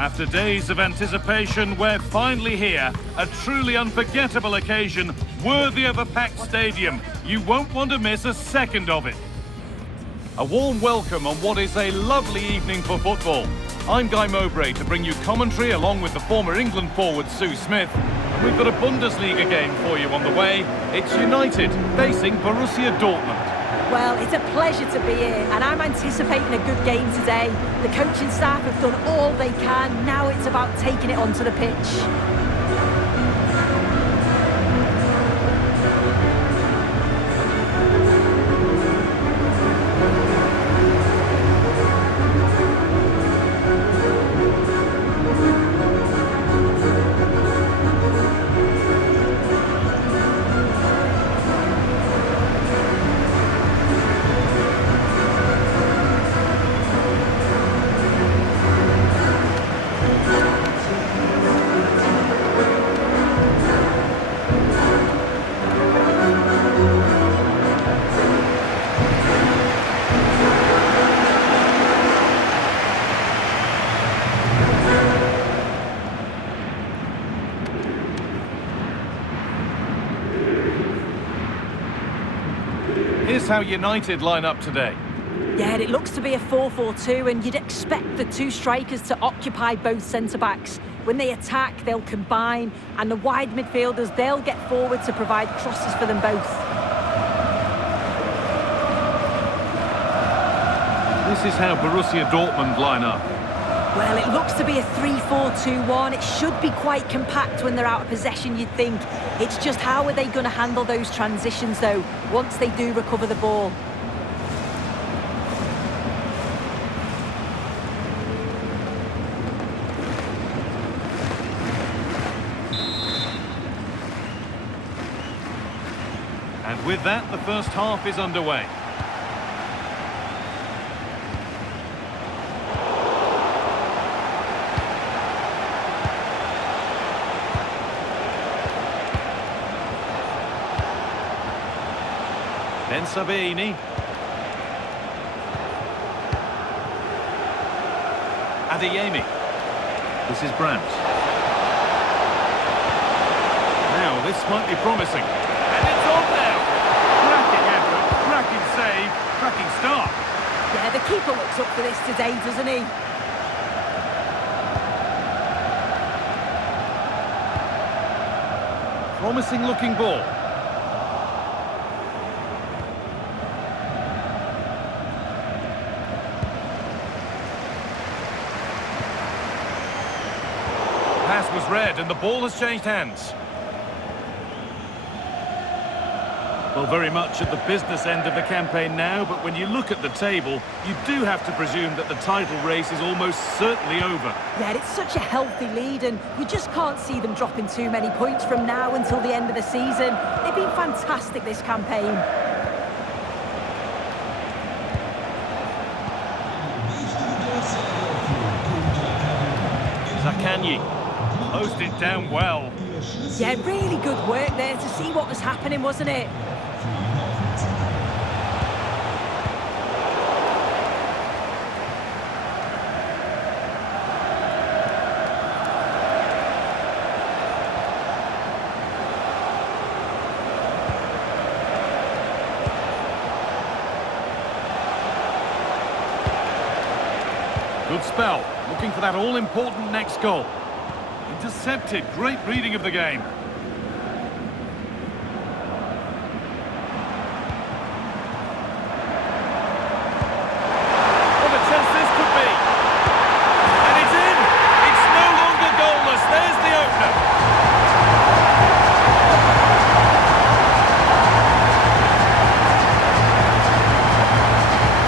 After days of anticipation, we're finally here. A truly unforgettable occasion, worthy of a packed stadium. You won't want to miss a second of it. A warm welcome on what is a lovely evening for football. I'm Guy Mowbray to bring you commentary along with the former England forward Sue Smith. And we've got a Bundesliga game for you on the way. It's United facing Borussia Dortmund. Well, it's a pleasure to be here, and I'm anticipating a good game today. The coaching staff have done all they can. Now it's about taking it onto the pitch. Here's how United line up today. Yeah, it looks to be a 4-4-2, and you'd expect the two strikers to occupy both centre-backs. When they attack, they'll combine, and the wide midfielders, they'll get forward to provide crosses for them both. This is how Borussia Dortmund line up. Well, it looks to be a 3-4-2-1. It should be quite compact when they're out of possession, you'd think. It's just how are they going to handle those transitions, though, once they do recover the ball? And with that, the first half is underway. Then Sabini. Adeyemi. This is Brandt. Now, this might be promising. And it's on now! Cracking effort, cracking save, cracking start. Yeah, the keeper looks up for this today, doesn't he? Promising looking ball. Pass was read and the ball has changed hands. Well, very much at the business end of the campaign now, but when you look at the table, you do have to presume that the title race is almost certainly over. Yeah, it's such a healthy lead, and you just can't see them dropping too many points from now until the end of the season. They've been fantastic this campaign. Zakanyi closed it down well. Yeah, really good work there to see what was happening, wasn't it? Good spell, looking for that all-important next goal. Intercepted, great reading of the game. What a chance this could be. And it's in! It's no longer goalless, there's the opener.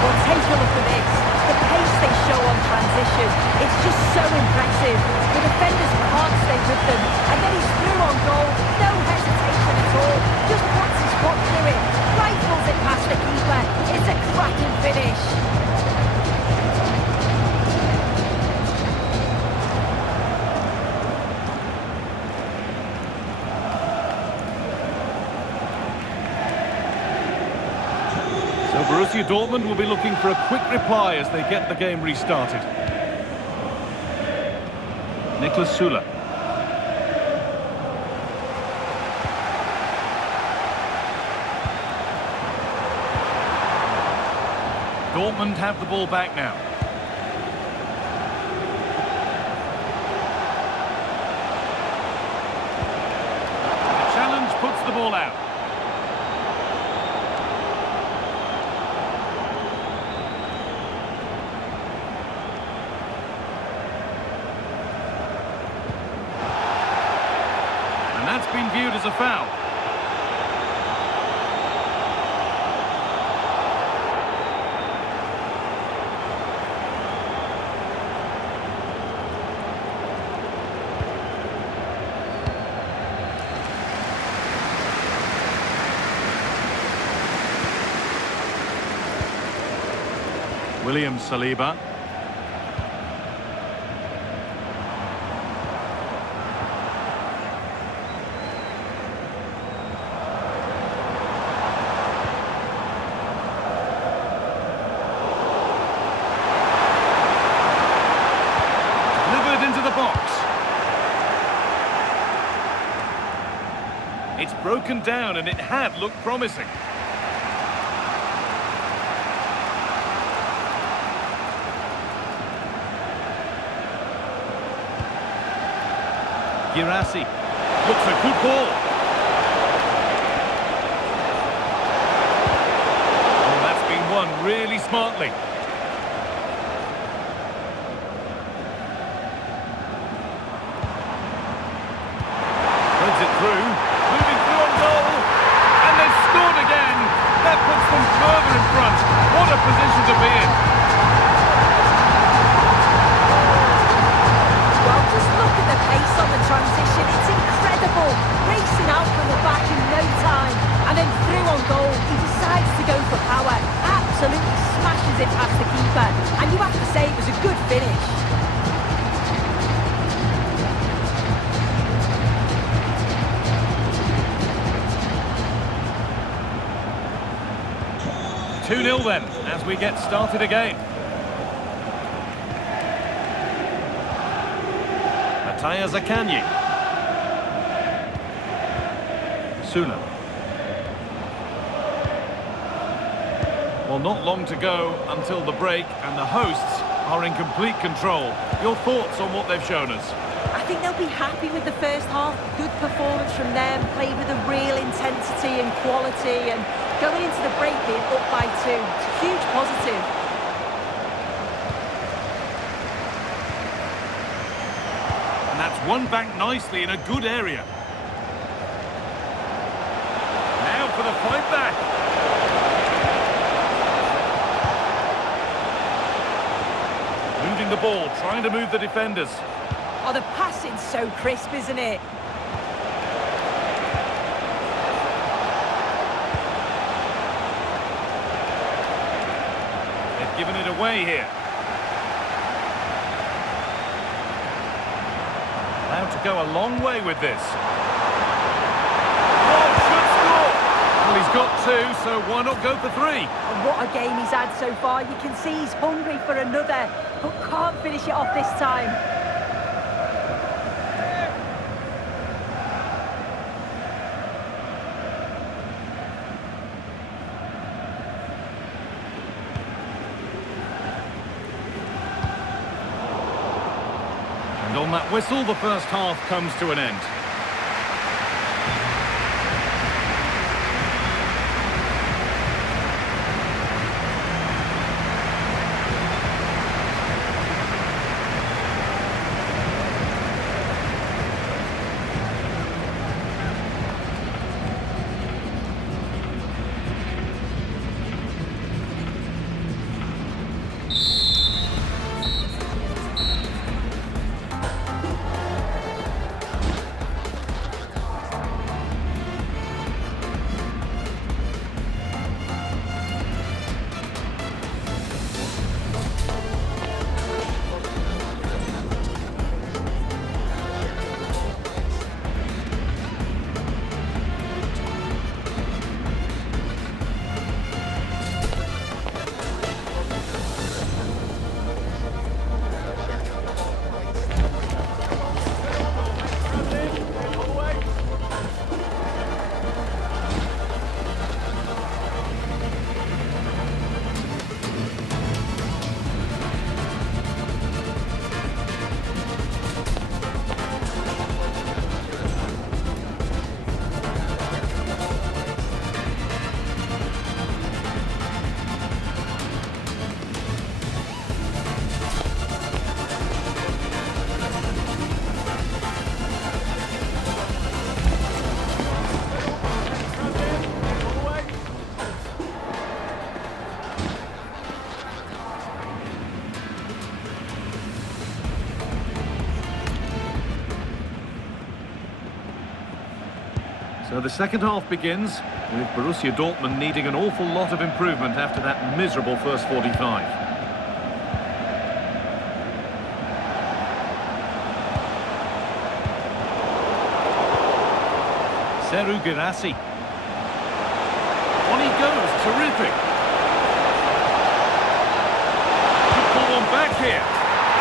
Well, take a look at this. The pace they show on transition, it's just so impressive. The defenders can't stay with them, and then he's through on goal, no hesitation at all, just puts his foot through it, rifles it past the keeper. It's a cracking finish. So Borussia Dortmund will be looking for a quick reply as they get the game restarted. Niklas Süle. Dortmund have the ball back now. The challenge puts the ball out. And that's been viewed as a foul. William Saliba. Delivered into the box. It's broken down and it had looked promising. Girassi. Looks a good ball. Oh, that's been won really smartly. Threads it through. Moving through on goal. And they've scored again. That puts them further in front. What a position to be in. Well, just look at the pace on the transition. It's incredible. Racing out from the back in no time. And then through on goal, he decides to go for power. Absolutely smashes it past the keeper. And you have to say it was a good finish. Two 2-0 then, as we get started again. Mataya Zakanyi. Süle. Well, not long to go until the break, and the hosts are in complete control. Your thoughts on what they've shown us? I think they'll be happy with the first half. Good performance from them, played with a real intensity and quality, and going into the break being up by 2. It's a huge positive. And that's won back nicely in a good area. Now for the fight back. Moving the ball, trying to move the defenders. Oh, the passing's so crisp, isn't it? They've given it away here. Allowed to go a long way with this. Oh, should score! Well, he's got 2, so why not go for 3? And what a game he's had so far. You can see he's hungry for another, but can't finish it off this time. And on that whistle, the first half comes to an end. So the second half begins with Borussia Dortmund needing an awful lot of improvement after that miserable first 45. Seru Girassi. On he goes, terrific. Could pull one back here.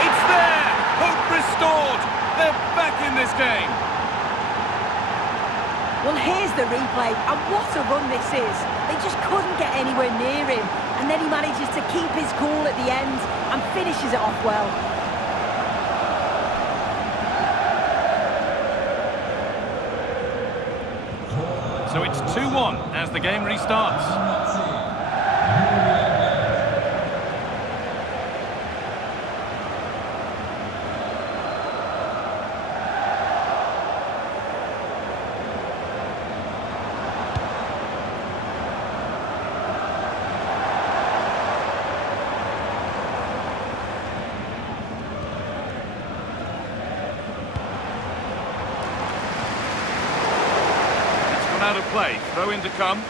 It's there! Hope restored! They're back in this game! Well, here's the replay, and what a run this is. They just couldn't get anywhere near him, and then he manages to keep his cool at the end and finishes it off well. So it's 2-1 as the game restarts. Out of play, throw in to come.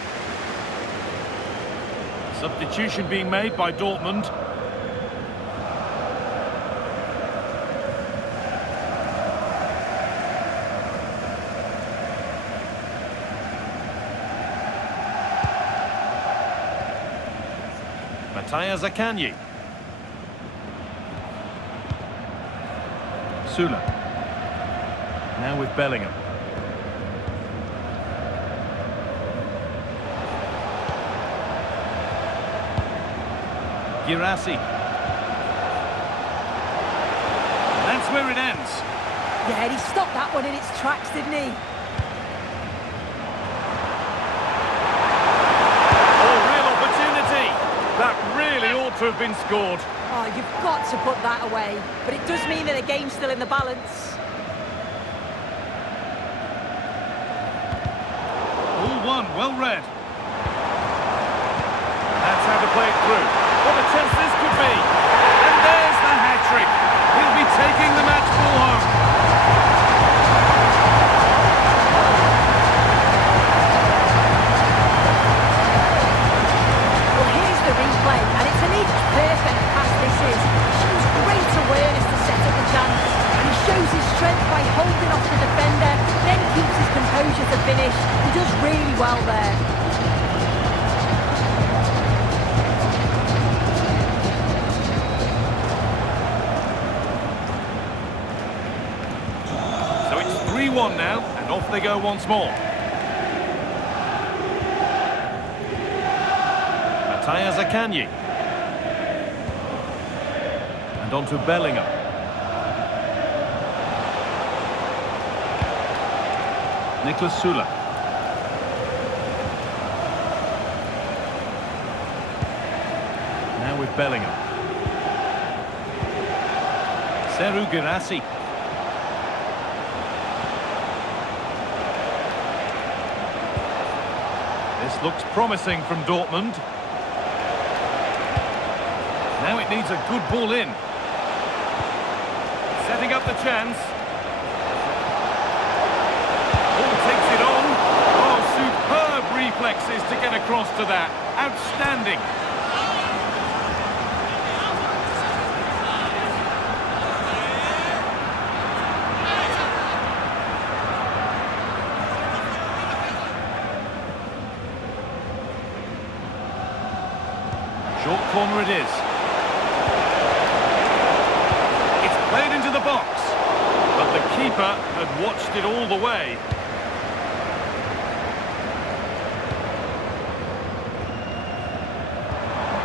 Substitution being made by Dortmund. Mattia Zaccagni. Sula. Now with Bellingham. Girassi. That's where it ends. Yeah, he stopped that one in its tracks, didn't he? Oh, real opportunity. That really ought to have been scored. Oh, you've got to put that away. But it does mean that the game's still in the balance. All one, well read. That's how to play it through. What a chance this could be. And there's the hat-trick. He'll be taking the match ball home. Well, here's the replay, and it's an perfect pass this is. He shows great awareness to set up the chance, and he shows his strength by holding off the defender, then keeps his composure to finish. He does really well there. So it's 3-1 now, and off they go once more. Mattia Zaccagni. And on to Bellingham. Niklas Sula. Now with Bellingham. Seru Girassi. This looks promising from Dortmund. Now it needs a good ball in. Setting up the chance. Ball takes it on. Oh, superb reflexes to get across to that. Outstanding. Short corner it is. It's played into the box, but the keeper had watched it all the way.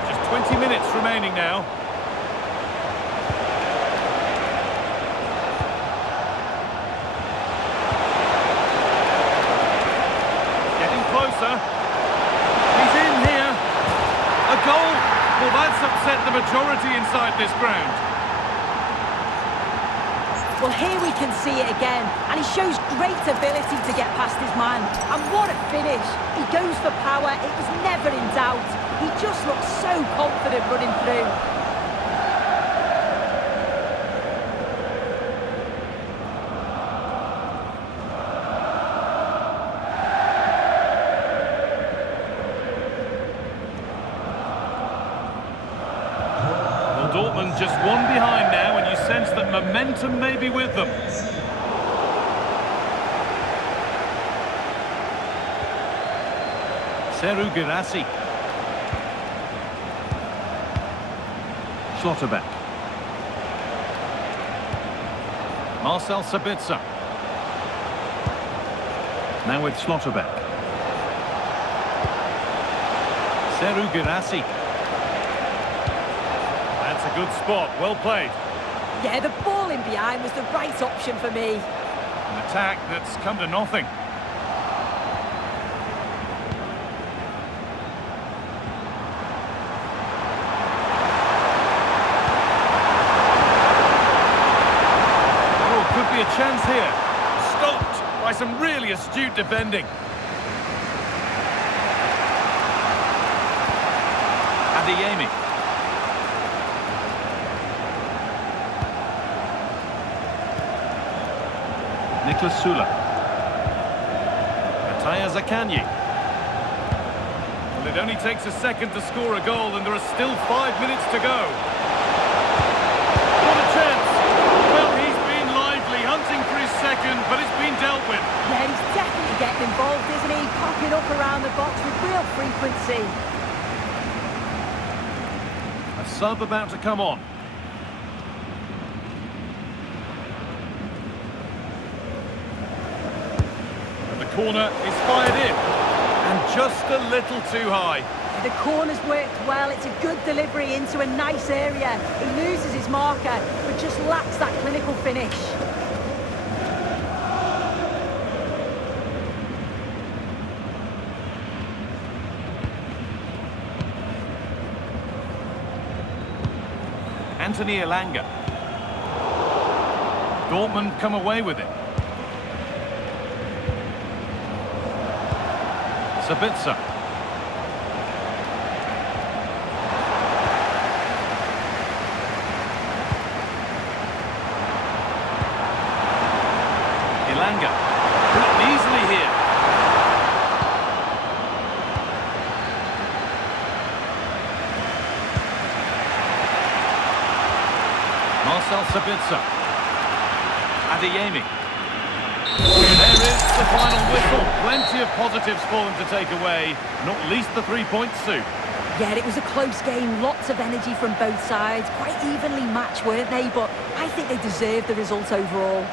Just 20 minutes remaining now. Getting closer. He's in here. A goal! Well, that's upset the majority inside this ground. Well, here we can see it again, and he shows great ability to get past his man. And what a finish! He goes for power, it was never in doubt. He just looks so confident running through. and momentum may be with them. Seru Girassi. Schlotterbeck. Marcel Sabitzer. Now with Schlotterbeck. Seru Girassi. That's a good spot, well played. Yeah, the ball in behind was the right option for me. An attack that's come to nothing. Oh, could be a chance here. Stopped by some really astute defending. Adeyemi. Niklas Süle. Mataya Zakanyi. Well, it only takes a second to score a goal and there are still 5 minutes to go. What a chance! Well, he's been lively, hunting for his second, but it's been dealt with. Yeah, he's definitely getting involved, isn't he? Popping up around the box with real frequency. A sub about to come on. Corner is fired in, and just a little too high. The corner's worked well. It's a good delivery into a nice area. He loses his marker, but just lacks that clinical finish. Anthony Elanga. Dortmund come away with it. Sabitzer. Elanga. Easily here. Marcel Sabitzer. Adeyemi. There is the final whistle. Plenty of positives for them to take away, not least the 3 points, Sue. Yeah, it was a close game. Lots of energy from both sides. Quite evenly matched, weren't they? But I think they deserved the result overall.